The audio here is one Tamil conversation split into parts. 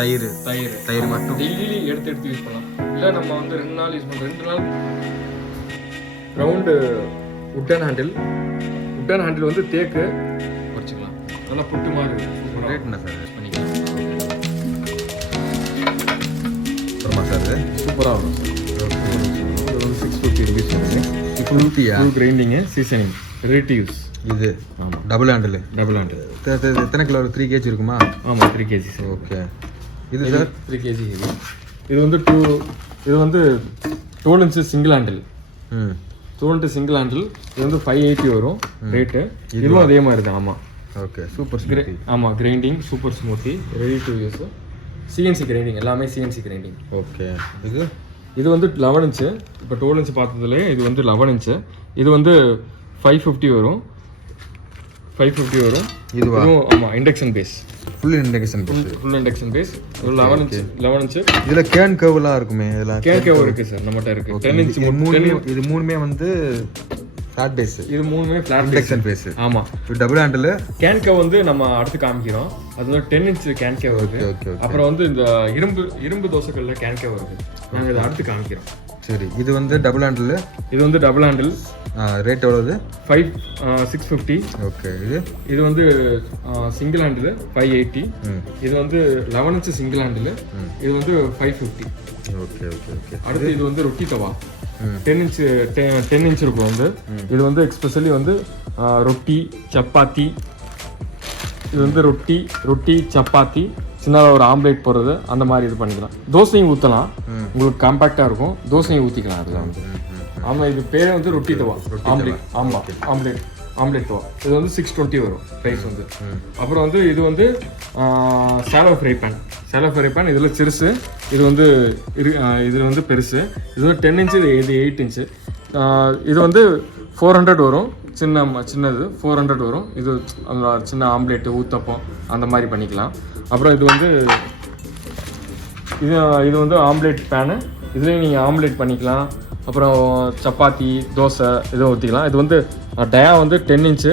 தயிர் மட்டும் டெய்லி எடுத்து யூஸ் பண்ணலாம். இல்லை நம்ம வந்து 2 நாள் யூஸ் பண்ணுறோம். 2 நாள் ரவுண்டு உட்டன் ஹேண்டில் வந்து தேக்கு வச்சுக்கலாம். நல்லா புட்டு மாதிரி இருக்கும். ரேட் என்ன சார் யூஸ் பண்ணிக்கலாம். அப்புறமா சார் சூப்பராக இருக்கும் சார். இது வந்து 650 ருபீஸ் வருது. Full grinding seasoning ready to use. இது ஆமாம் டபுள் ஹேண்டில் எத்தனை கிலோ 3 kg இருக்குமா? ஆமாம் 3 kg சார். ஓகே. இது சார் 3 kg இது வந்து இது வந்து 12 inch single handle. 12 inch single handle. இது வந்து 580 வரும் ரேட்டு. இதுவும் அதே மாதிரி தான். ஆமாம் ஓகே. Super smoothie. ஆமாம் grinding super smoothie ready to use. CNC grinding எல்லாமே சிஎன்சி கிரைண்டிங். ஓகே. இது வந்து 11 inch. இப்போ 12 inch பார்த்ததுலேயே இது வந்து 11 inch. இது வந்து 550 வரும். 550 வரும். இதுவும் ஆமாம் induction base. Full induction base 11 inch. இதில் கேன் கர்வ்லாம் இருக்குமே? இதெல்லாம் கேன் கர்வ் இருக்குது சார் நம்மகிட்ட இருக்குது. 10 inch இது மூணுமே வந்து ஃப்ளாட் பேஸ். இது மூணுமே ஃப்ளாட் இண்டக்ஷன் பேஸ். ஆமாம். டபுள் ஹேண்டில் கேன் கர்வ் வந்து நம்ம அடுத்து காமிக்கிறோம். அது வந்து 10 inch கேன் கர்வ் இருக்குது. அப்புறம் வந்து இந்த இரும்பு தோசைகளில் கேன் கர்வ் இருக்குது. நாங்கள் இதை அடுத்து காமிக்கிறோம். சரி. இது வந்து டபுள் ஹேண்டில். இது வந்து டபுள் ஹேண்டில். ரேட் எவ்வளவு? 650. ஓகே. இது வந்து சிங்கிள் ஹேண்டில் 580. இது வந்து 11 inch சிங்கிள் ஹேண்டில். இது வந்து 550. Okay okay okay. அடுத்து இது வந்து ரொட்டி தவா 10 inch இருக்கும். வந்து இது வந்து எக்ஸ்பெஷலி வந்து ரொட்டி சப்பாத்தி. இது வந்து ரொட்டி சப்பாத்தி சின்னதாக ஒரு ஆம்லேட் போடுறது அந்த மாதிரி இது பண்ணிக்கலாம். தோசையும் ஊற்றலாம். உங்களுக்கு காம்பேக்டாக இருக்கும். தோசையும் ஊற்றிக்கலாம். அதில் வந்து ஆமாம். இது பேரே வந்து ரொட்டி தவா ஆம்லேட். ஆமாம் ஆம்லேட் தவா. இது வந்து 620 வரும் ப்ரைஸ் வந்து. அப்புறம் வந்து இது வந்து சாலோ ஃப்ரை பேன். இதில் சிறுசு. இது வந்து இதில் வந்து பெருசு. இது வந்து 10 inch. இது 8 inch. இது வந்து 400 வரும். சின்னது 400 வரும். இது சின்ன ஆம்லேட்டு ஊத்தப்பம் அந்த மாதிரி பண்ணிக்கலாம். அப்புறம் இது வந்து இது வந்து ஆம்லேட் பேனு. இதுலேயும் நீங்கள் ஆம்லேட் பண்ணிக்கலாம். அப்புறம் சப்பாத்தி தோசை இதை ஊற்றிக்கலாம். இது வந்து டயா வந்து 10 inch.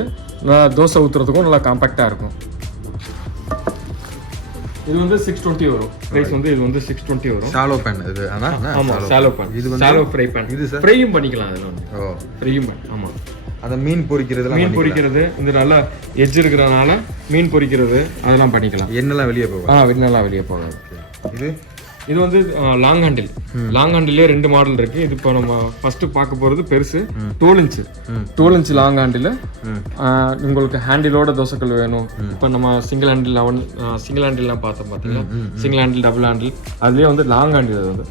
நல்லா தோசை ஊற்றுறதுக்கும் நல்லா காம்பேக்டாக இருக்கும். இது வந்து 620 வரும் ப்ரைஸ் வந்து. இது வந்து 620 வரும். ஷாலோ பேன் இது. ஆமாம் ஷாலோ பேன். இது வந்து ஷாலோ ஃப்ரை பேன். இது ஃப்ரையும் பண்ணிக்கலாம். அதில் வந்து ஃப்ரையும் பேன். ஆமாம். அந்த மீன் பொரிக்கிறது இந்த நல்லா எட்ஜ் இருக்கிறதுனால மீன் பொரிக்கிறது அதெல்லாம் பண்ணிக்கலாம். எண்ணெல்லாம் வெளியே போகும். எண்ணெல்லாம் வெளியே போகாது. இது வந்து லாங் ஹேண்டிலே 2 மாடல் இருக்கு. இது இப்போ நம்ம ஃபர்ஸ்ட் பார்க்க போகிறது பெருசு 12 inch லாங் ஹேண்டில். உங்களுக்கு ஹேண்டிலோட தோசைக்கல் வேணும். இப்போ நம்ம சிங்கிள் ஹேண்டில்லாம் பார்த்தோம் பார்த்தீங்களா? சிங்கிள் ஹேண்டில் டபுள் ஹேண்டில் அதுலேயே வந்து லாங் ஹேண்டில். அது வந்து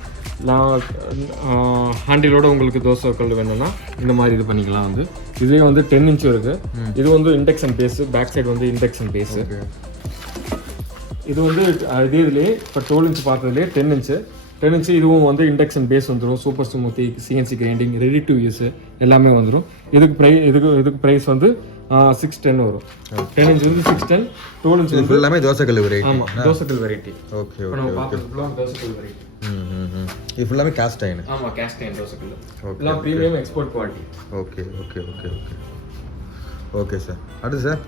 ஹேண்டிலோட உங்களுக்கு தோசைக்கல் வேணும்னா இந்த மாதிரி இது பண்ணிக்கலாம். வந்து இதுவே வந்து 10 inch இருக்கு. இது வந்து இண்டக்ஷன் பேஸு. பேக் சைடு வந்து இண்டக்ஷன் பேஸு. இது வந்து இதுலேயே இப்போ 12 inch பார்த்ததுலேயே 10 inch. இதுவும் வந்து இண்டக்ஷன் பேஸ் வந்துடும். Super smoothie CNC grinding ready to use எல்லாமே வந்துடும். இதுக்கு ப்ரைஸ் வந்து 610 வரும். 10 inch வந்து 610. 12 inch வந்து எல்லாமே தோசைக்கல் வெரைட்டி. ஆமாம் தோசைக்கல் வெரைட்டி. ஓகே இப்போ நம்ம பார்க்குறதுலாம் தோசைக்கல் வெரைட்டி. இது ஃபுல்லாமே காஸ்ட் அயன். ஆமாம் காஸ்ட் அயன் தோசைக்கல். எல்லாம் premium export quality. Okay okay okay okay okay sir.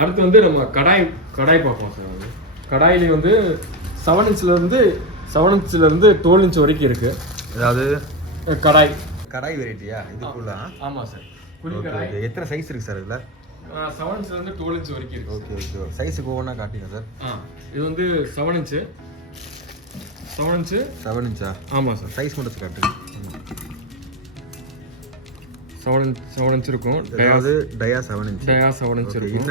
அடுத்து வந்து நம்ம கடாய் பார்ப்போம் சார். வந்து கடாயிலே வந்து 7 inchல இருந்து 12 inch வரைக்கும் இருக்கு. அதாவது கடாய் வெரைட்டியா இது ஃபுல்லா? ஆமாம் சார். குழி கடாய். எத்தனை சைஸ் இருக்கு சார் இதில்? 7 inchல இருந்து 12 inch வரைக்கும் இருக்கு. Okay okay. சைஸுக்கு ஒவ்வொன்றா காட்டுங்க சார். இது வந்து 7 inch. 7 inch. ஆமாம் சார். சைஸ் மட்டும் காட்டுங்க. 7 inch இருக்கும். டயா 7 inch இருக்கும்.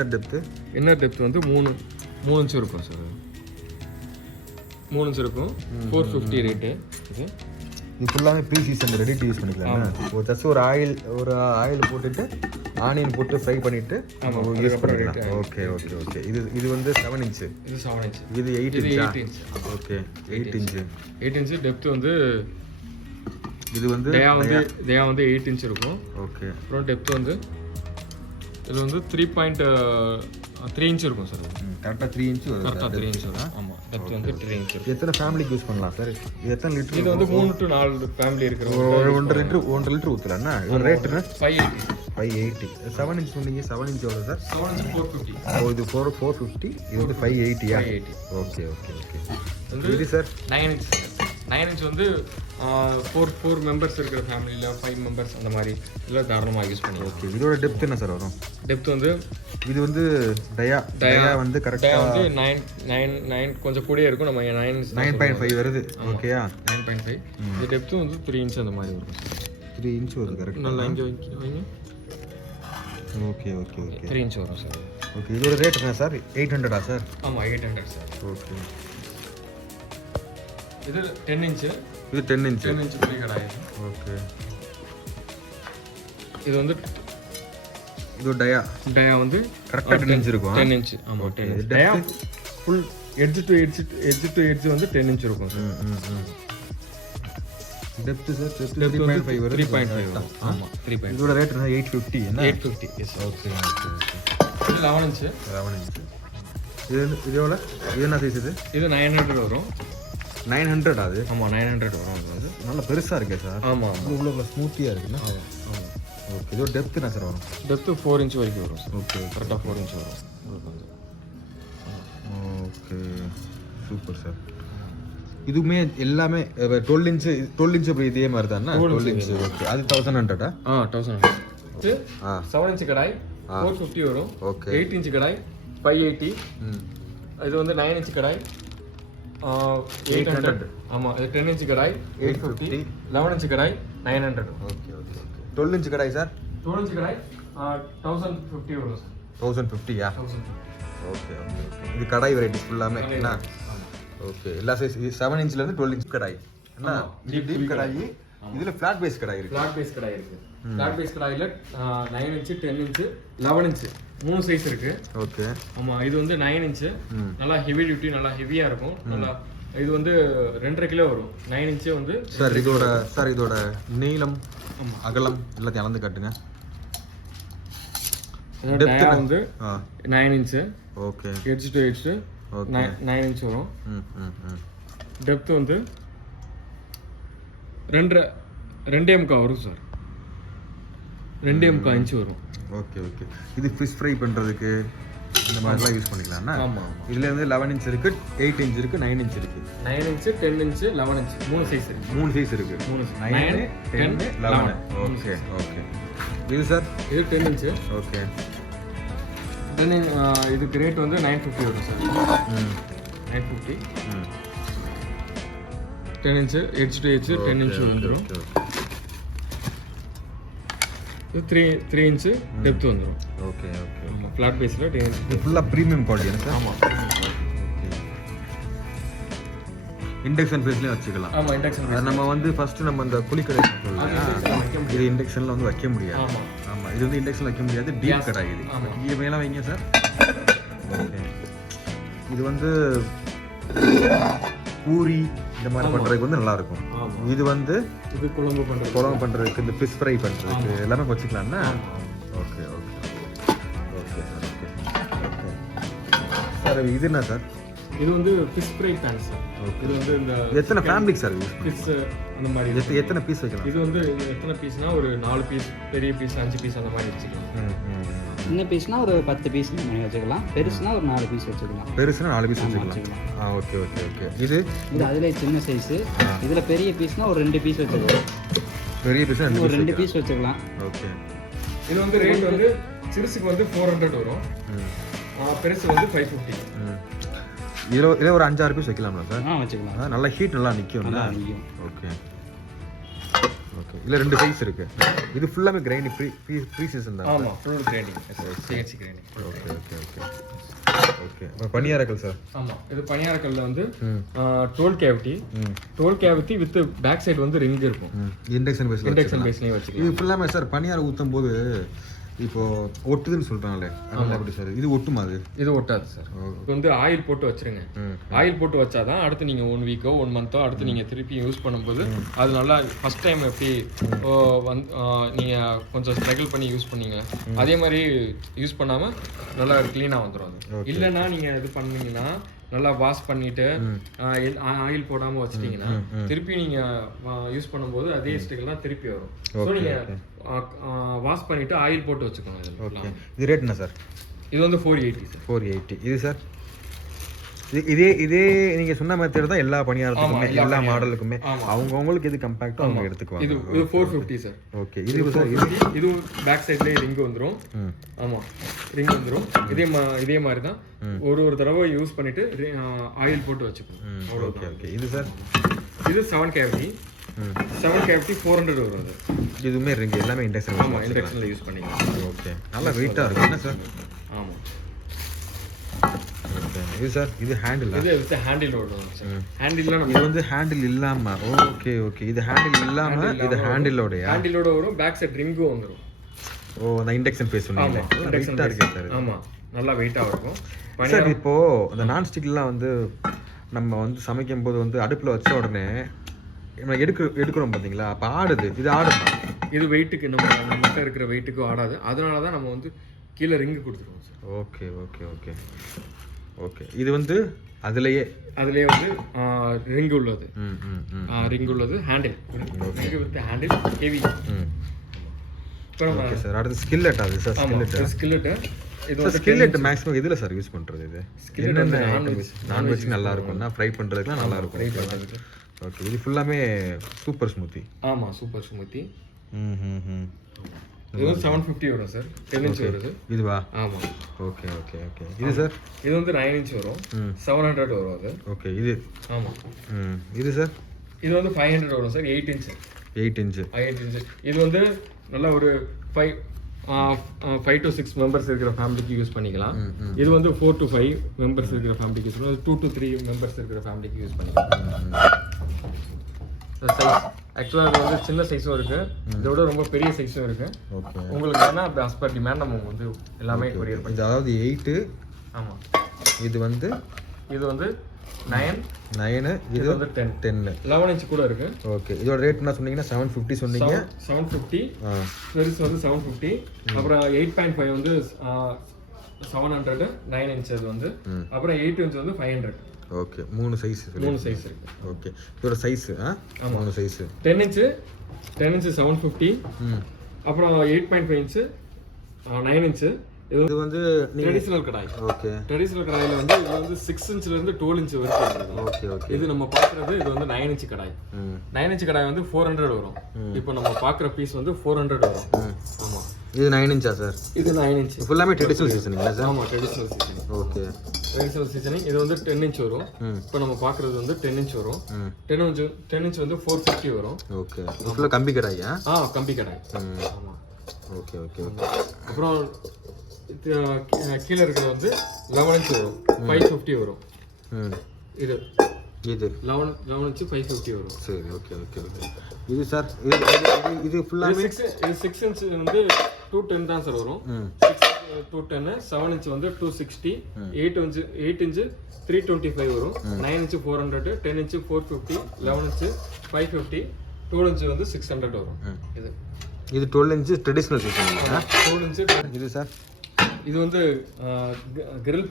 இன்னர் டெப்த் வந்து 3 inch இருக்கும் சார். 3 inch இருக்கும். 450 ரேட்டு. இது ஃபுல்லாமே pre season ready to use பண்ணிக்கலாம். ஒரு ஆயில் போட்டுட்டு ஆனியன் போட்டு ஃப்ரை பண்ணிட்டு யூஸ் பண்ணிக்கலாம். Okay okay okay. இது வந்து 7 inch. இது 7 inch. இது 8 inch. Okay 8 inch. டெப்த் வந்து இது வந்து டயா வந்து 8 inch இருக்கும். ஓகே. அப்புறம் டெப்த் வந்து இது வந்து 3 inch இருக்கும் சார். கரெக்டாக 3 inch வரும். கரெக்டாக 3 inch வரும். ஆமாம் டெப்த் வந்து 3 inch இருக்கும். எத்தனை ஃபேமிலிக்கு யூஸ் பண்ணலாம் சார்? இது எத்தனை லிட்டர்? இது வந்து 3 to 4 ஃபேமிலி இருக்கிற 1.5 லிட்டர் ஊற்றலாம்னா இது ரேட்டுனா 580. 580. 7 inch சொன்னீங்க, 7 inch எவ்வளோ சார்? 7 inch 450. ஓ இது 450, இது வந்து 580யா? 580. Okay okay okay. வந்து இது சார் 9 inch. 9 inch வந்து 4 மெம்பர்ஸ் இருக்கிற ஃபேமிலியில் 5 மெம்பர்ஸ் அந்த மாதிரி இதில் தாராளமாக யூஸ் பண்ணிக்கலாம். ஓகே. இதோட டெப்த் என்ன சார் வரும்? டெப்த் வந்து இது வந்து டயா வந்து கரெக்டாக வந்து 9 கொஞ்சம் கூடயே இருக்கும். நம்ம 9.5 வருது. ஓகேயா? 9.5. இது டெப்த்தும் வந்து 3 inch அந்த மாதிரி வரும். 3 inch வருது கரெக்ட். நல்லா இங்கே வைங்க. Okay okay okay. 3 inch வரும் சார். ஓகே. இதோட ரேட் என்ன சார்? 800ஆ சார்? ஆமாம் 800 சார். ஓகே. இது 10 inch. இது 10 inch. 10 inch பெரிய கடாய். ஓகே. இது வந்து இது டயா வந்து கரெக்டாக 10 inch இருக்கும். 10 inch. ஆமாம் 10 inch. Dia full edge to edge வந்து 10 inch இருக்கும் சார். டெப்த் சார் 3.5 வருது. 3.5 வரும். ஆமாம் 3.5. இதோட ரேட் என்ன? 850 என்ன? 850. எஸ். Okay okay okay. இது 11 inch. 11 inch. இது எவ்வளோ? இது என்ன சைஸ் இது? இது 900 வரும். 900 அது? ஆமாம் 900 வரும். அது வந்து நல்ல பெருசாக இருக்கே சார். ஆமாம் இவ்வளோ ஸ்மூத்தியாக இருக்குண்ணா. ஆமாம். ஓகே. இதோட டெப்த் என்ன சார் வரும்? டெப்த்து 4 inch வரைக்கும் வரும் சார். ஓகே கரெக்டாக 4 inch வரும் உங்களுக்கு வந்து. Okay super sir. இதுவுமே எல்லாமே 12 inch அப்படி இதே மாதிரி தானே? 12 inch. ஓகே. அது 1100ஆ? 1100. இது ஆ 7 inch கடாய் 450 வரும். ஓகே. 8 inch கடாய் 580. ம். இது வந்து 9 inch கடாய் 800. ஆமாம் இது 10 inch கடாய் 850. 11 inch கடாய் 900. Okay okay okay. 12 inch கடாய் சார்? 12 inch கடாய் 1050 வரும் சார். 1050யா? 1050. Okay okay okay. இது கடாய் வெரைட்டி ஃபுல்லாமே என்ன? ஓகே. எல்லா சைஸ் 7 inchல இருந்து 12 inch கடாய் என்ன? டீப் கடாய். இதுல ஃபிளாட் பேஸ் கடாய் இருக்கு. ஃபிளாட் பேஸ் கடாய் இருக்கு. ஃபிளாட் பேஸ் கடாயில 9 inch 10 inch 11 inch 3 சைஸ் இருக்கு. ஓகே. ஆமா இது வந்து 9 inch நல்லா ஹெவி டியூட்டி நல்லா ஹெவியா இருக்கும். நல்லா இது வந்து 2.5 கிலோ வரும். 9 inch வந்து சார் இதோட நீளம் அகலம் எல்லாத்தையும் அளந்து காட்டுங்க. டெப்த் வந்து 9 inch. Okay. Edge to edge 9 inch வரும். டெப்த் வந்து 2.5 வரும் சார். 2.5 inch வரும். Okay okay. இது ஃபிஷ் ஃப்ரை பண்றதுக்கு இந்த மாதிரிலாம் யூஸ் பண்ணிக்கலாம்னா? ஆமா. இதுல வந்து 11 inch இருக்கு, 8 inch இருக்கு, 9 inch இருக்கு. 9 inch 10 inch 11 inch 3 சைஸ் இருக்கு. 3 சைஸ் இருக்கு. 9 10 11. Okay okay. இது சார்? இது 10 inch. ஓகே. தென் இதுக்கு ரேட் வந்து 950 வரும் sir. 950. 10 inch edge to edge 10 inch வந்துரும். இது 3 inch டெப்த் வந்துரும். Okay okay. ஆமா ஃபிளாட் பேஸ்ல 10 inch. இது ஃபுல்லா பிரீமியம் குவாலிட்டி என்ன சார்? ஆமா. இண்டக்ஷன் பேஸ்லயே வச்சுக்கலாம். ஆமா இண்டக்ஷன் அது நம்ம வந்து ஃபர்ஸ்ட் நம்ம அந்த குளிக்கடை சொல்லுங்க. இது இண்டக்ஷன்ல வந்து வைக்க முடியாது. ஆமா. ஆமா இது வந்து இண்டக்ஷன்ல வைக்க முடியாது. டீப் கடாய் இது. இங்க மேல வைங்க சார். ஓகே. இது வந்து பூரி இந்த மாதிரி பண்றதுக்கு வந்து நல்லா இருக்கும். இது வந்து இது குழம்பு பண்றதுக்கு இந்த ஃபிஷ் ஃப்ரை பண்றதுக்கு எல்லாமே வச்சுக்கலாம்னா? Okay okay okay sir. Okay sir. இது என்ன சார்? இது வந்து ஃபிஷ் ஃப்ரை பேன் சார். இது வந்து இந்த எத்தனை ஃபேமிலிக்கு சார் யூஸ் ஃபிஷ் அந்த மாதிரி எத்தனை பீஸ் வைக்கலாம்? இது வந்து எத்தனை பீஸ்னா ஒரு 4 பீஸ், பெரிய பீஸ் 5 பீஸ் அந்த மாதிரி வச்சுக்கலாம். சின்ன பீஸ்னா ஒரு 10 பீஸ் இந்த மாதிரி வச்சுக்கலாம். பெருசுனா ஒரு 4 பீஸ் வச்சுக்கலாம். பெருசுனா 4 பீஸ் வச்சுக்கலாம். Okay okay okay. இது அதுல சின்ன சைஸ். இதுல பெரிய பீஸ்னா ஒரு 2 பீஸ் வச்சுக்கலாம். பெரிய பீஸ் ஒரு 2 பீஸ் வச்சுக்கலாம். ஓகே. இது வந்து ரேட் வந்து சிறுசுக்கு வந்து 400 வரும். பெருசு வந்து 550. இதுல ஒரு 5-6 பீஸ் வைக்கலாம்ல சார்? வச்சுக்கலாம். நல்லா ஹீட் நல்லா நிக்கும்ல? Okay okay. இதுல 2 சைஸ் இருக்கு. இது ஃபுல்லாமே கிரைண்டிங் ஃப்ரீ சீசன் தான். ஆமா full grinding. CNC grinding. Okay okay okay okay. பனியாரக்கல் சார்? ஆமா இது பனியாரக்கல்ல வந்து 12 கேவிட்டி வித் பேக் சைடு வந்து ரிங் இருக்கும். இண்டக்ஷன் பேஸ்லயே வச்சுக்கலாம். இது ஃபுல்லாமே சார் பனியாரம் ஊத்தும் போது இப்போ ஒட்டுதுன்னு சொல்றாங்களே அதனால எப்படி சார்? இது ஒட்டுமா? இது ஒட்டாது சார். இது வந்து ஆயில் போட்டு வச்சிருங்க. ஆயில் போட்டு வச்சாதான் அடுத்து நீங்க 1 வீக்கோ 1 மந்தோ அடுத்து நீங்க திருப்பி யூஸ் பண்ணும்போது அது நல்லா ஃபர்ஸ்ட் டைம் எப்படி நீங்க கொஞ்சம் ஸ்ட்ரகிள் பண்ணி யூஸ் பண்ணீங்க அதே மாதிரி யூஸ் பண்ணாம நல்லா கிளீனா வந்துடும். அது இல்லைன்னா நீங்க இது பண்ணீங்கன்னா நல்லா வாஷ் பண்ணிட்டு ஆயில் போடாம வச்சிட்டீங்கன்னா திருப்பி நீங்க யூஸ் பண்ணும்போது அதே ஸ்டிக்கெல்லாம் திருப்பி வரும். ஸோ நீங்க வாஷ் பண்ணிட்டு ஆயில் போட்டு வச்சுக்கணும். ஓகே, இது ரேட் என்ன சார்? இது வந்து 480 சார். 480. இது சார் இதே நீங்க சொன்ன மெத்தட் தான் எல்லா பணியாரத்துக்குமே, எல்லா மாடலுக்குமே. அவங்களுக்கு இது கம்பேக்ட்டோ அவங்க எடுத்துக்குவாங்க. இது 450 சார். ஓகே, இது சார் இது பேக் சைடுல ரிங் வந்துரும். ஆமா, ரிங் வந்துரும். இதே மாதிரி தான் ஒரு தடவை யூஸ் பண்ணிட்டு ஆயில் போட்டு வச்சுக்கணும். Okay okay. இது சார் இது 7 கேவிட்டி. 7 கேவிட்டி 400 வரும். அது இதுவுமே ரிங் எல்லாமே இண்டக்ஷன். ஆமா, இண்டக்ஷன்ல யூஸ் பண்ணிக்கலாம். ஓகே, நல்லா வெயிட்டா இருக்கு என்ன சார்? ஆமா. இது சார் இது ஹேண்டில். இது வித் ஹேண்டில் வரும் சார். ஹேண்டில்ல நம்ம இது வந்து ஹேண்டில் இல்லாம. ஓகே ஓகே, இது ஹேண்டில் இல்லாம இது ஹேண்டிலோடயா? ஹேண்டிலோட வரும். பேக் சைடு ரிங்கும் வந்துரும். ஓ, அந்த இண்டக்ஷன் பேஸ் சொன்னீங்க. இண்டக்ஷன் இருக்கு சார். ஆமா, நல்லா வெயிட்டா இருக்கும் சார். இப்போ அந்த நான் ஸ்டிக்லாம் வந்து நம்ம வந்து சமைக்கும் போது வந்து அடுப்புல வச்ச உடனே நம்ம எடுக்கிறோம் பாத்தீங்களா, அப்ப ஆடுது. இது ஆடுமா? இது வெயிட்டுக்கு நம்மகிட்ட இருக்கிற வெயிட்டுக்கு ஆடாது. அதனால தான் நம்ம வந்து கீழே ரிங்கு கொடுத்துருவோம் sir. Okay okay okay okay. இது வந்து அதுலயே வந்து ரிங் உள்ளது. ரிங் உள்ளது handle. Ring with handle heavy. Okay sir. அடுத்து ஸ்கில்லெட். அது சார் ஸ்கில்லெட். இது வந்து ஸ்கில்லெட் மேக்ஸிமம் எதுல சார் யூஸ் பண்றது? இது என்னென்ன நான்வெஜ் நல்லா இருக்கும்னா ஃப்ரை பண்றதுக்குலாம் நல்லா இருக்கும். ஓகே, இது ஃபுல்லாமே சூப்பர் ஸ்மூத்தி. ஆமா, சூப்பர் ஸ்மூத்தி. இது வந்து 750 வரும் சார். 10 இன்ச் வருது. இதுவா? ஆமா. Okay okay okay. இது சார் இது வந்து 9 இன்ச் வரும். 700 வரும் அது. ஓகே. இது ஆமா. இது சார் இது வந்து 500 வரும் சார். 8 இன்ச். 8 இன்ச். இது வந்து நல்ல ஒரு 5 to 6 மெம்பர்ஸ் இருக்கிற ஃபேமிலிக்கு யூஸ் பண்ணிக்கலாம். இது வந்து 4 to 5 மெம்பர்ஸ் இருக்கிற ஃபேமிலிக்கு யூஸ் பண்ணலாம். 2 to 3 மெம்பர்ஸ் இருக்கிற ஃபேமிலிக்கு யூஸ் பண்ணிக்கலாம். சைஸ் ஆக்சுவலாக இது வந்து சின்ன சைஸும் இருக்கு, இதோட ரொம்ப பெரிய சைஸும் இருக்கு. ஓகே, உங்களுக்கு வேணா அஸ் பர் டிமாண்ட் நம்ம வந்து எல்லாமே கொரியர் பண்ணி. அதாவது 8. ஆமா. இது வந்து 9. இது வந்து 10. 11 இன்ச் கூட இருக்கு. ஓகே. இதோட ரேட் என்ன சொன்னீங்கன்னா 750 சொன்னீங்க. 750. பெருசு வந்து 750. அப்புறம் 8.5 வந்து 700. 9 இன்ச் அது வந்து. அப்புறம் 8 இன்ச் வந்து 500. ஓகே, 3 சைஸ் இருக்கு. ஓகே, இதோட சைஸ் 3 சைஸ். 10 இன்ச் 750. அப்புறம் 8.5 இன்ச் 9 இன்ச். இது வந்து ட்ரெடிஷனல் கடாய். ஓகே, ட்ரெடிஷனல் கடாயில வந்து இது வந்து 6 இன்ச்ல இருந்து 12 இன்ச் வரைக்கும் இருக்கு. Okay okay. இது நம்ம பார்க்கறது இது வந்து 9 இன்ச் கடாய். 9 இன்ச் கடாய் வந்து 400 வரும். இப்போ நம்ம பார்க்குற பீஸ் வந்து 400 வரும். ஆமா. இது 9 இன்ச்சா சார்? இது 9 இன்ச். ஃபுல்லாமே ட்ரெடிஷனல் சீசனிங்களா சார்? ஆமா, traditional seasoning. Okay, traditional seasoning. இது வந்து 10 இன்ச் வரும். இப்போ நம்ம பார்க்குறது வந்து 10 இன்ச் வரும். 10 இன்ச் வந்து 450 வரும். ஓகே, ஃபுல்லா கம்பி கடாயா? கம்பி கடாய். ஆமா. Okay okay okay. அப்புறம் கீழே இருக்கிறது வந்து 11 இன்ச் வரும். 550 வரும். இது 11 இன்ச் 550 வரும். சரி, ஓகே ஓகே ஓகே. இது சார் இது ஃபுல்லாமே 6 இன்ச் வந்து 210 தான் சார் வரும். 210. 7 இன்ச் வந்து 260. 8 இன்ச் 325 வரும். 9 இன்ச் 400. 10 இன்ச் 450. 11 இன்ச் 550. 12 இன்ச் வந்து 600 வரும். இது 12 இன்ச் ட்ரெடிஷனல் சீசன். 12 இன்ச். இது சார் இது வந்து கிரில்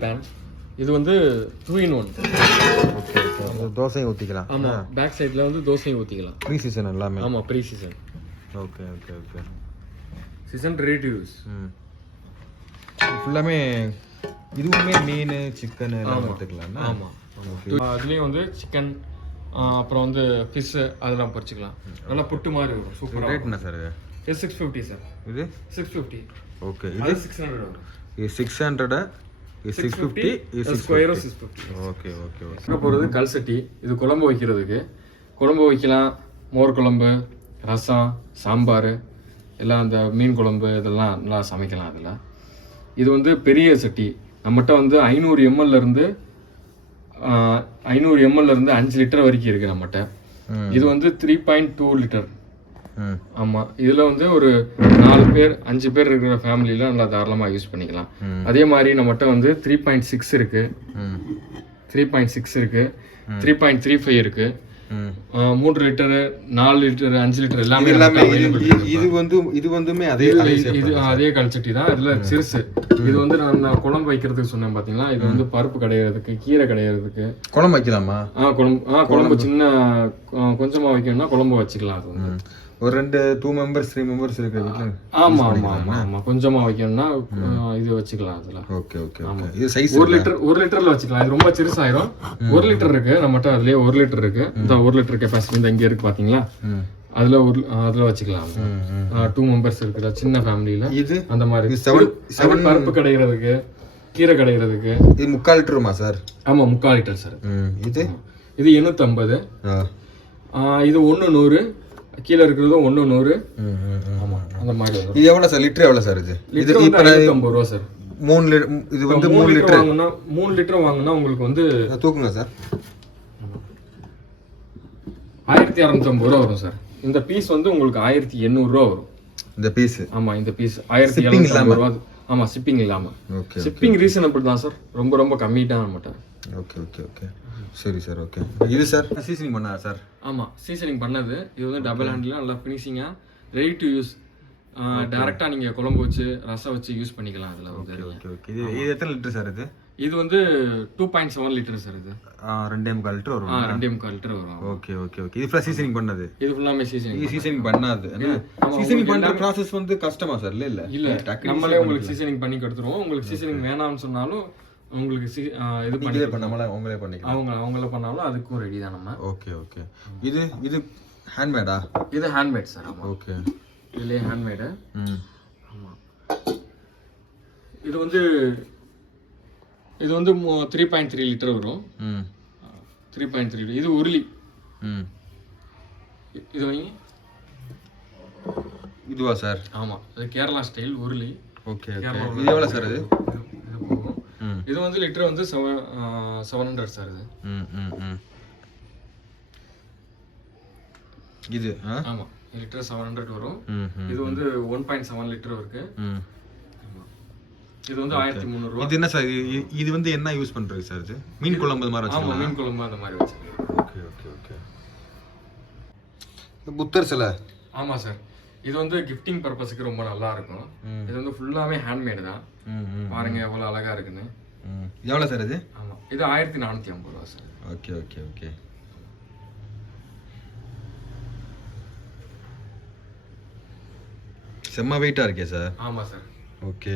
பேன். இது வந்து 2 in 1. ஓகே, தோசையும் ஊற்றிக்கலாம். ஆமாம், பேக் சைடில் வந்து தோசையும் ஊற்றிக்கலாம். ப்ரீ சீசன் எல்லாமே. ஆமாம், pre season. Okay okay okay. Season ready to use. ஃபுல்லாமே இதுவுமே மீன் சிக்கன் எல்லாம் எடுத்துக்கலாம். ஆமாம், அதுலேயும் வந்து சிக்கன் அப்புறம் வந்து ஃபிஷ் அதெல்லாம் பறிச்சுக்கலாம். நல்லா புட்டு மாதிரி வரும். சூப்பர். ரேட் என்ன சார்? இது 650 சார். இது 650. ஓகே, இது 600 வரும். இது 600. 650. ஸ்கொயர் 650. Okay okay okay. போகிறது கல் சட்டி. இது குழம்பு வைக்கிறதுக்கு. குழம்பு வைக்கலாம். மோர் குழம்பு, ரசம், சாம்பார் எல்லாம், அந்த மீன் குழம்பு இதெல்லாம் நல்லா சமைக்கலாம் அதில். இது வந்து பெரிய சட்டி. நம்மகிட்ட வந்து 500 ml இருந்து 5 லிட்டர் வரைக்கும் இருக்குது நம்மகிட்ட. இது வந்து 3.2 லிட்டர். ஆமாம், இதில் வந்து ஒரு 4 பேர் 5 பேர் இருக்கிற ஃபேமிலியில் நல்லா தாராளமாக யூஸ் பண்ணிக்கலாம். அதே மாதிரி நம்மகிட்ட வந்து 3.6 இருக்குது. 3.6 இருக்குது. 3.35 இருக்குது. 3 லிட்டரு 4 லிட்டரு 5 லிட்டர் எல்லாமே இது வந்துமே அதே அதே கல்ச்சட்டி தான். இதுல சிறுசு இது வந்து நான் குழம்பு வைக்கிறதுக்கு சொன்னேன் பாத்தீங்களா, இது வந்து பருப்பு கடையிறதுக்கு, கீரை கடையிறதுக்கு. குழம்பு வைக்கலாமா? குழம்பு சின்ன கொஞ்சமா வைக்கணும்னா குழம்பு வச்சுக்கலாம். அது வந்து ஒரு 2 members 3 members இருக்கு வீட்ல. ஆமா கொஞ்சமா வைக்கணும்னா இது வச்சுக்கலாம் அதுல. Okay okay okay. இது சைஸ் 1 லிட்டர்ல வச்சுக்கலாம். இது ரொம்ப சிறுசாயிரும். 1 லிட்டர் இருக்கு நம்மட்ட. அதுலயே 1 லிட்டர் இருக்கு. இந்த 1 லிட்டர் கெபாசிட்டி இந்த இங்க இருக்கு பாத்தீங்களா, அதுல வச்சுக்கலாம். 2 members இருக்குல சின்ன ஃபேமிலில இது அந்த மாதிரி 7 பருப்பு கடையிறதுக்கு, கீரை கடையிறதுக்கு. இது 3/4 லிட்டருமா சார்? ஆமா 3/4 லிட்டர் சார். இது 850. இது 100 கீழே இருக்கிறது 100. ஆமா அந்த மாதிரி. இது எவ்வளவு சார் லிட்டர்? எவ்வளவு சார் இது? இது 50 ரூபா சார். 3 லிட்டர். இது வந்து 3 லிட்டர் வாங்குனா 3 லிட்டர் வாங்குனா உங்களுக்கு வந்து தூக்குங்க சார் 1650 ரூபா வரும் சார். இந்த பீஸ் வந்து உங்களுக்கு 1800 ரூபா வரும் இந்த பீஸ். ஆமா இந்த பீஸ் 1750 ரூபா. ஆமா ஷிப்பிங் இல்லாம. ஓகே ஷிப்பிங் ரீசனபிள் தான் சார். ரொம்ப ரொம்ப கம்மி தான் மாட்டேன். ஓகே ஓகே ஓகே சரி சார். ஓகே இது சார் சீசனிங் பண்ணா சார்? ஆமா சீசனிங் பண்ணது. இது வந்து டபுள் ஹேண்டில் நல்லா ஃபினிஷிங்கா ரெடி டு யூஸ். டைரக்டா நீங்க குழம்பு வச்சு ரசம் வச்சு யூஸ் பண்ணிக்கலாம். அதுல வந்து ஓகே ஓகே. இது எத்தனை லிட்டர் சார்? இது வந்து 2.7 லிட்டர் சார். இது 2.25 லிட்டர் வரும். 2.25 லிட்டர் வரும். Okay okay okay. இது ஃபுல்லா சீசனிங் பண்ணது? இது ஃபுல்லாமே சீசனிங். இது சீசனிங் பண்ணாது. சீசனிங் பண்ற process வந்து கஷ்டமா சார்? இல்ல நம்மளே உங்களுக்கு சீசனிங் பண்ணி கொடுத்துருவோம். உங்களுக்கு சீசனிங் வேணாம்னு சொன்னாலும் உங்களுக்கு இது பண்ணி பண்ணாமல அவங்களே பண்ணிக்கலாம். அவங்கள பண்ணாலும் அதுக்கும் ரெடி தான் நம்ம. Okay okay. இது ஹேண்ட்மேடா? இது ஹேண்ட்மேட் சார். ஆமா ஓகே. இதுல ஹேண்ட்மேட். ஆமா இது வந்து 3.3 லிட்டர் வரும். 3.3. இது உருளி. இது வாங்கி இதுவா சார்? ஆமா இது கேரளா ஸ்டைல் உருளி. Okay okay. இது எவ்வளவு சார்? இது வந்து லிட்டர் வந்து 700 சார். இது ஆமா லிட்டர் 700 வரும். இது வந்து 1.7 லிட்டர் இருக்கு. இது வந்து 1300 ரூபாய். இது என்ன சார்? இது வந்து என்ன யூஸ் பண்றது சார்? இது மீன் குழம்பு மாதிரி வச்சுக்கலாம். ஆமா மீன் குழம்பு அந்த மாதிரி வச்சுக்கலாம். Okay okay okay. புத்தர் சிலை. ஆமா சார். இது வந்து கிஃப்டிங் பர்பஸ்க்கு ரொம்ப நல்லா இருக்கும். இது வந்து ஃபுல்லாவே ஹேண்ட்மேட் தான். பாருங்க எவ்வளவு அழகா இருக்குன்னு. எவ்வளவு சார் இது? ஆமா இது 1450 ரூபாய் சார். Okay okay okay. செம்ம வெயிட்டா இருக்கே சார். ஆமா சார். ஓகே.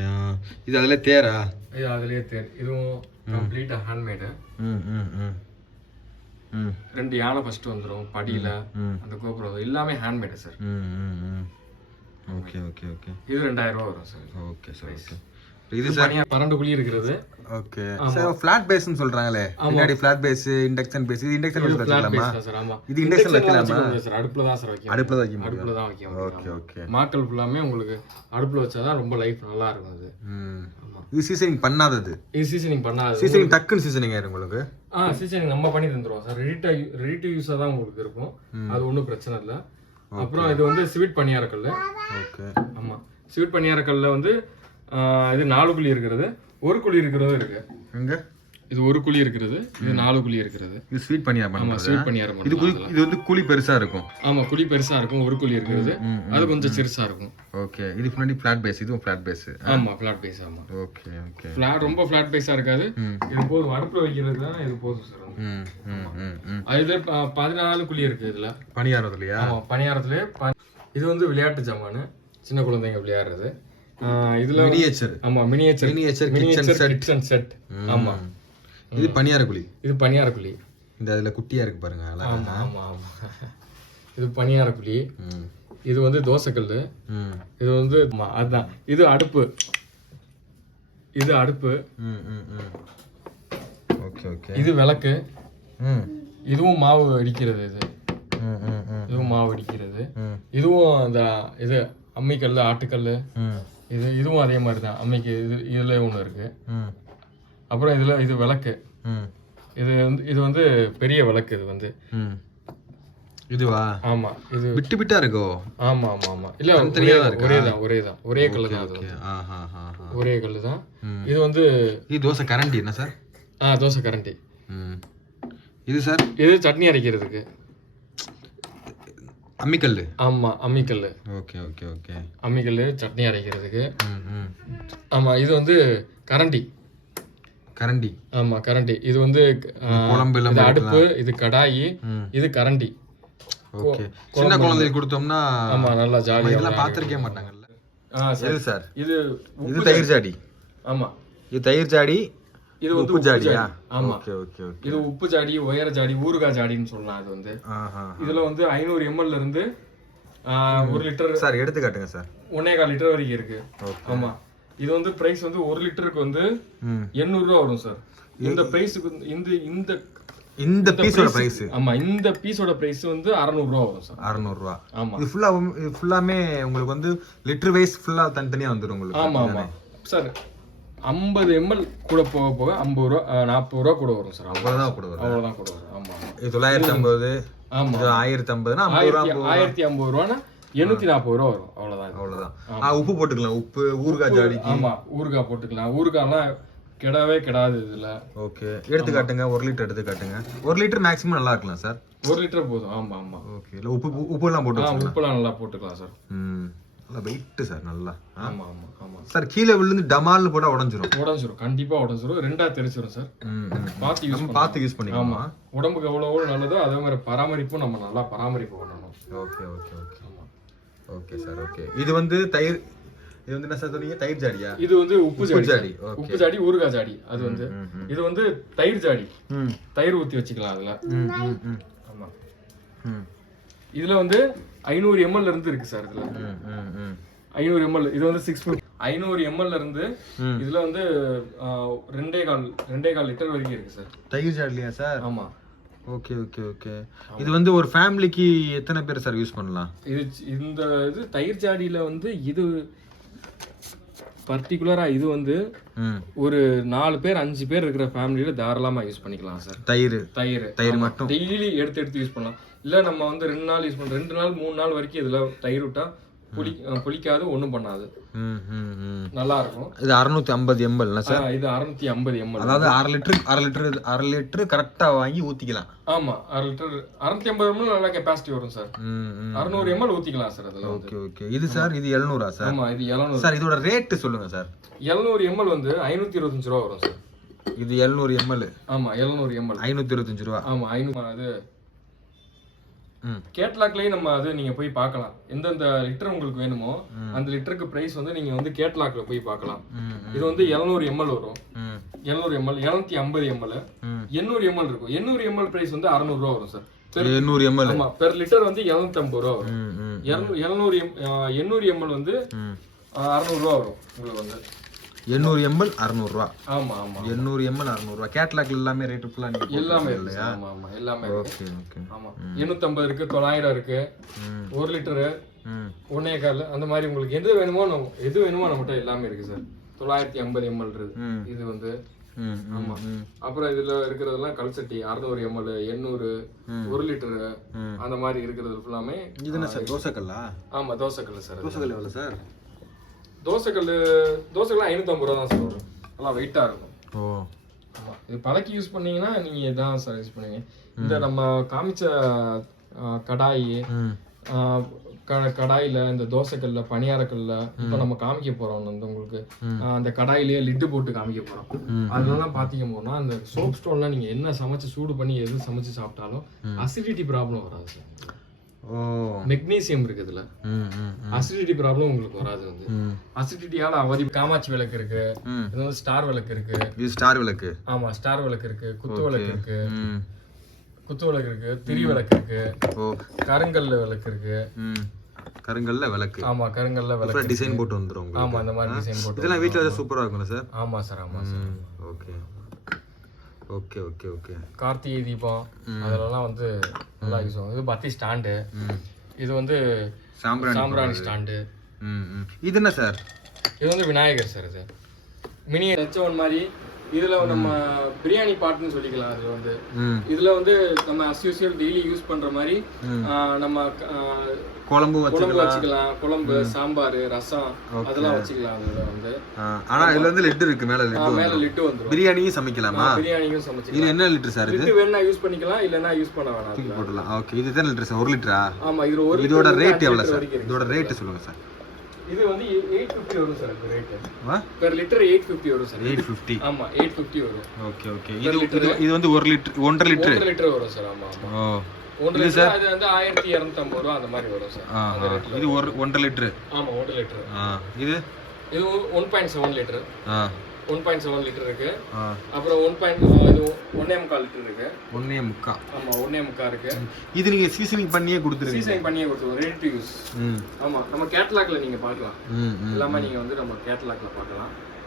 இது அதுல தேரா? இது அதுலயே தேர். இதுவும் கம்ப்ளீட்டா ஹேண்ட்மேட். 2 யானை ஃபர்ஸ்ட் வந்துரும் படியில. அந்த கோபுரம் எல்லாமே handmade sir. Okay okay okay. இது 2000 ரூபாய் வரும் சார். Okay sir. ஓகே. இது சார் 12 குழி இருக்குது. Okay sir. ஃபிளாட் பேஸ்னு சொல்றாங்களே, முன்னாடி ஃபிளாட் பேஸ், இண்டக்ஷன் பேஸ். இது இண்டக்ஷன் பேஸ் வச்சிரலாமா சார்? ஆமா இது இண்டக்ஷன் வைக்கலாமா சார்? அடுப்புல தான் சார் வைக்கணும். அடுப்புல தான் வைக்க. Okay okay. மாக்கள் ஃபுல்லாமே உங்களுக்கு அடுப்புல வச்சாதான் ரொம்ப லைஃப் நல்லா இருக்கும். அது ஆமா. இது சீசனிங் பண்ணாதது? இது சீசனிங் பண்ணாதது. சீசனிங் டக்குன்னு சீசனிங் ஆயிரும் உங்களுக்கு? சீசனிங் நம்ம பண்ணி தந்துருவோம் சார். ரெடி டு யூஸா தான் உங்களுக்கு இருக்கும். அது ஒன்றும் பிரச்சனை இல்லை. அப்புறம் இது வந்து ஸ்வீட் பணியாரக்கல். ஓகே. ஆமா ஸ்வீட் பணியாரக்கல்ல வந்து இது 4 குழி இருக்கிறது, 1 குழி இருக்கிறது இருக்கு. எங்க? இது 1 குழி இருக்கிறது, இது 4 குழி இருக்கிறது. இது ஸ்வீட் பணியாரம். ஆமா ஸ்வீட் பணியாரம். இது வந்து குழி பெருசா இருக்கும். ஆமா குழி பெருசா இருக்கும். 1 குழி இருக்கிறது, அது கொஞ்சம் சிறுசா இருக்கும். ஓகே. இது முன்னாடி ஃபிளாட் பேஸ், இதுவும் ஃபிளாட் பேஸ். ஆமா ஃபிளாட் பேஸ். ஆமா. Okay okay. ஃபிளாட் ரொம்ப ஃபிளாட் பேஸா இருக்காது. இது போதும் அடுப்புல வைக்கிறது தான். இது போதும் சார். இது 14 குழி இருக்கு இதுல பணியாரத்துலயா? ஆமா பணியாரத்துலயே. இது வந்து விளையாட்டு ஜாமான், சின்ன குழந்தைங்க விளையாடுறது. இதுல மினியேச்சர். ஆமா மினியேச்சர் கிச்சன் செட். ஆமா இது பணியார குழி. இது பணியார குழி. இந்த அதுல குட்டியா இருக்கு பாருங்க. ஆமா ஆமா ஆமா. இது பணியார குழி. இது வந்து தோசைக்கல்லு. இது வந்து அதுதான். இது அடுப்பு. இது அடுப்பு. Okay okay. இது விளக்கு. இதுவும் மாவு அடிக்கிறது. இதுவும் மாவு அடிக்கிறது. இதுவும் அந்த இது அம்மிக்கல், ஆட்டுக்கல். இதுவும் அதே மாதிரி தான். அம்மிக்கு இதுல ஒன்று இருக்கு. அப்புறம் இது விளக்கு. இது வந்து பெரிய விளக்கு. இது வந்து இதுவா? ஆமா இது விட்டு விட்டா இருக்கோ? ஆமா ஆமா ஆமா. இல்ல ஒரே கல்லு தான். அது ஒரே கல்லு தான். இது வந்து இது தோசை கரண்டி என்ன சார்? தோசை கரண்டி. இது சார் இது சட்னி அரைக்கிறதுக்கு. அம்மிக்கல். ஆமா அம்மிக்கல். Okay okay okay. அம்மிக்கல் சட்னி அரைக்கிறதுக்கு. ம். ஆமா இது வந்து கரண்டி. கரண்டி. ஆமா கரண்டி. இது வந்து குழம்புல இது அடுப்பு, இது கடாயி, இது கரண்டி. ஓகே. சின்ன குழந்தைக்கு கொடுத்தோம்னா ஆமா நல்லா ஜாலியா. இதெல்லாம் பாத்திருக்கே மாட்டாங்கல்ல. சரி சார். இது தயிர் ஜாடி. ஆமா இது தயிர் ஜாடி. இது வந்து உப்பு ஜாடியா? ஆமா ஓகே ஓகே ஓகே. இது உப்பு ஜாடி, உயர ஜாடி, ஊறுகாய் ஜாடின்னு சொல்லலாம். இது வந்து இதுல வந்து 500 ml இருந்து 1 லிட்டர். சார் எடுத்து காட்டுங்க சார். 1.25 லிட்டர் வரைக்கும் இருக்கு. ஆமா இது வந்து பிரைஸ் வந்து 1 லிட்டருக்கு வந்து 800 ரூபா வரும் சார். இந்த பிரைஸ்க்கு இந்த பீஸோட பிரைஸ். ஆமா இந்த பீஸோட பிரைஸ் வந்து 600 ரூபா வரும் சார். 600 ரூபா. ஆமா இது ஃபுல்லாமே உங்களுக்கு வந்து லிட்டர் வைஸ் ஃபுல்லா தனித்தனியா வந்துரும் உங்களுக்கு. ஆமா ஆமா சார். 50 ml கூட போக போக 50 ரூபா 40 ரூபா கூட வரும் சார். அவ்வளவுதான் கூட வரும். அவ்வளவுதான் கூட வரும். ஆமா இது 950. ஆமா இது 1050னா 50 ரூபா. 1050 ரூபானா 840 ரூபா வரும். அவ்வளவுதான். உப்பு போட்டுக்கலாம். உப்பு ஊறுகாய் ஜாடிக்கு. ஆமா ஊறுகாய் போட்டுக்கலாம். ஊறுகாய்லாம் கெடவே கெடாது இதுல. ஓகே எடுத்து காட்டுங்க. 1 லிட்டர் எடுத்து காட்டுங்க. 1 லிட்டர் மேக்ஸிமம் நல்லா இருக்கலாம் சார். 1 லிட்டர் போதும். ஆமா ஆமா ஓகே. இல்ல உப்பு எல்லாம் போட்டு உப்புலாம் நல்லா போட்டுக்கலாம் சார். நல்லா வெயிட் சார் நல்லா. ஆமா ஆமா ஆமா சார். கீழே விழுந்து டமால்னு போட்டா உடைஞ்சிரும். கண்டிப்பா உடைஞ்சிரும். ரெண்டா தெரிச்சிரும் சார். பார்த்து யூஸ் பண்ணிக்கலாம். ஆமா உடம்புக்கு எவ்வளவு நல்லதோ அதே மாதிரி பராமரிப்பும் நம்ம நல்லா பராமரிப்பு பண்ணணும். Okay okay okay. Okay sir. Okay இது வந்து தயிர். இது வந்து என்ன சார் சொன்னீங்க? தயிர் ஜாடியா? இது வந்து உப்பு ஜாடி. உப்பு ஜாடி, ஊறுகாய் ஜாடி. அது வந்து இது வந்து தயிர் ஜாடி. தயிர் ஊத்தி வச்சுக்கலாம் அதுல. ஆமா இதுல வந்து 500 ml இருந்து இருக்கு சார். இதுல 500 ml. இது வந்து 650. 500 ml இருந்து இதுல வந்து 2.25 லிட்டர் வரைக்கும் இருக்கு சார். தயிர் ஜாடிலையா சார்? ஆமா. Okay okay okay. இது வந்து ஒரு ஃபேமிலிக்கு எத்தனை பேர் சார் யூஸ் பண்ணலாம்? இந்த தயிர் ஜாடியில வந்து இது பர்டிகுலரா இது வந்து ஒரு 4 பேர் 5 பேர் இருக்கிற ஃபேமிலியில தாராளமா யூஸ் பண்ணிக்கலாம் சார். தயிர் மட்டும் டெய்லி எடுத்து யூஸ் பண்ணலாம். இல்ல நம்ம வந்து 2 நாள் யூஸ் பண்றோம். 2 நாள் 3 நாள் வரைக்கும் இதுல தயிர் விட்டா புளிக்காது, ஒண்ணும் பண்ணாது, நல்லா இருக்கும். இது 650 ml சார். இது 650 ml. அதாவது 1/2 லிட்டர் கரெக்டா வாங்கி ஊத்திக்கலாம். ஆமா 1/2 லிட்டர் 650 ml நல்ல கெபாசிட்டி வரும் சார். 600 ml ஊத்திக்கலாம் சார் அதுல. Okay okay. இது சார் இது 700 சார்? ஆமா இது 700 சார். இதோட ரேட் சொல்லுங்க சார். 700 ml வந்து 525 ரூபா வரும் சார். இது 700 ml. ஆமா 700 ml 525 ரூபா. ஆமா 500. அது கேட்லாக்லயே நம்ம அது நீங்க போய் பார்க்கலாம். எந்தெந்த லிட்டர் உங்களுக்கு வேணுமோ அந்த லிட்டருக்கு பிரைஸ் வந்து நீங்க வந்து கேட்லாக்ல போய் பார்க்கலாம். இது வந்து 700 ml வரும். 700 ml 750 ml 800 ml இருக்கும். 800 ml பிரைஸ் வந்து 600 ரூபா வரும் சார். 800 ml. ஆமா பெர் லிட்டர் வந்து 750 ரூபா வரும். 800 ml வந்து 600 ரூபா வரும் உங்களுக்கு வந்து. 800 ml 600 ரூபா. ஆமா ஆமா 800 ml 600 ரூபா. கேட்லாக்ல எல்லாமே ரேட் ஃபுல்லா நீங்க எல்லாமே இல்லையா? ஆமா ஆமா எல்லாமே. Okay okay. ஆமா 850 இருக்கு, 900 இருக்கு, 1 லிட்டர், 1.25 அந்த மாதிரி உங்களுக்கு எது வேணுமோ நம்மகிட்ட எல்லாமே இருக்கு சார். 950 ml இருக்கு இது வந்து. ஆமா அப்புறம் இதுல இருக்கிறதெல்லாம் கல்சட்டி 600 ml 800 1 லிட்டர் அந்த மாதிரி இருக்கிறது ஃபுல்லாமே. இது என்ன சார்? தோசைக்கல்லா? ஆமா தோசைக்கல் சார். தோசைக்கல் எவ்வளவு சார்? தோசைக்கல் 550 ரூபா தான் சார் வரும். நல்லா வெயிட்டா இருக்கும். ஓ ஆமா இது பழக்கி யூஸ் பண்ணீங்கன்னா நீங்க இதான் சார் யூஸ் பண்ணுவீங்க. இந்த நம்ம காமிச்ச கடாயில இந்த தோசைக்கல்ல பணியாரக்கல்ல இப்ப நம்ம காமிக்க போறோம் வந்து உங்களுக்கு அந்த கடாயிலேயே லிட்டு போட்டு காமிக்க போறோம். அதெல்லாம் பாத்தீங்க போனா அந்த சோப் ஸ்டோன்லாம் நீங்க என்ன சமைச்சு சூடு பண்ணி எது சமைச்சு சாப்பிட்டாலும் அசிடிட்டி ப்ராப்ளம் வராது சார். மெக்னீசியம் இருக்கு இதுல. அசிடிட்டி ப்ராப்ளம் உங்களுக்கு வராது. வந்து அசிடிட்டியால அவதி. காமாட்சி விளக்கு இருக்கு, இது வந்து ஸ்டார் விளக்கு இருக்கு. இது ஸ்டார் விளக்கு. ஆமா ஸ்டார் விளக்கு இருக்கு, குத்து விளக்கு இருக்கு, திரி விளக்கு இருக்கு, கருங்கல்ல விளக்கு இருக்கு. கருங்கல்ல விளக்கு. ஆமா கருங்கல்ல விளக்கு டிசைன் போட்டு வந்துரும். ஆமா இந்த மாதிரி டிசைன் போட்டு. இதெல்லாம் வீட்ல சூப்பரா இருக்கும் சார். ஆமா சார் ஆமா sir. Okay okay okay okay. Karthigai Deepam அதெல்லாம் வந்து நல்லா யூஸ் ஆகும். இது பத்தி ஸ்டாண்டு. இது வந்து சாம்பிராணி ஸ்டாண்டு. இது என்ன சார்? இது வந்து விநாயகர் சார். இது மினி ஹெச்1 மாதிரி இதுல நம்ம பிரியாணி பாட்னு சொல்லிக்கலாம். அது வந்து இதுல வந்து நம்ம as usual டெய்லி யூஸ் பண்ற மாதிரி நம்ம குழம்பு வச்சுக்கலாம். குழம்பு, சாம்பார், ரசம் அதெல்லாம் வச்சுக்கலாம். அதுல வந்து ஆனா இதுல வந்து லிட் இருக்கு, மேல லிட் வந்துரும். பிரியாணியும் சமைக்கலாமா? பிரியாணியும் சமைச்சிக்கலாம். இது என்ன லிட்டர் சார்? இது வேணா யூஸ் பண்ணிக்கலாம், இல்லனா யூஸ் பண்ண வேணாம். தூக்கி போடலாம். ஓகே, இது எத்தனை லிட்டர் சார்? 1 லிட்டரா? ஆமா, இது ஒரு இதோட ரேட் எவ்வளவு சார்? இதோட ரேட் சொல்லுங்க சார். இது வந்து 850 வரும் சார். இந்த ரேட் per லிட்டர் 850 வரும் சார். 850. ஆமா, 850 வரும். Okay okay. இது வந்து 1 லிட்டர் 1.5 லிட்டர். 1 லிட்டர் வரும் சார். ஆமா ஆமா. ஓ. 1 லிட்டர் அது வந்து 1250 ரூபாய் அந்த மாதிரி வரும் சார். இது 1.5 லிட்டர். ஆமா, 1 லிட்டர். இது 1.7 லிட்டர். 1.7 லிட்டர் இருக்கு. அப்புறம் இது 1.25 லிட்டர் இருக்கு. 1.25. ஆமா, 1.25 இருக்கு. இது நீங்க சீசனிங் பண்ணியே கொடுத்துருவீங்க? சீசனிங் பண்ணியே கொடுத்துருவோம், ரெடி டு யூஸ். ஆமா, நம்ம கேட்டலாக்ல நீங்க பார்க்கலாம். எல்லாமே நீங்க வந்து நம்ம கேட்டலாக்ல பார்க்கலாம்.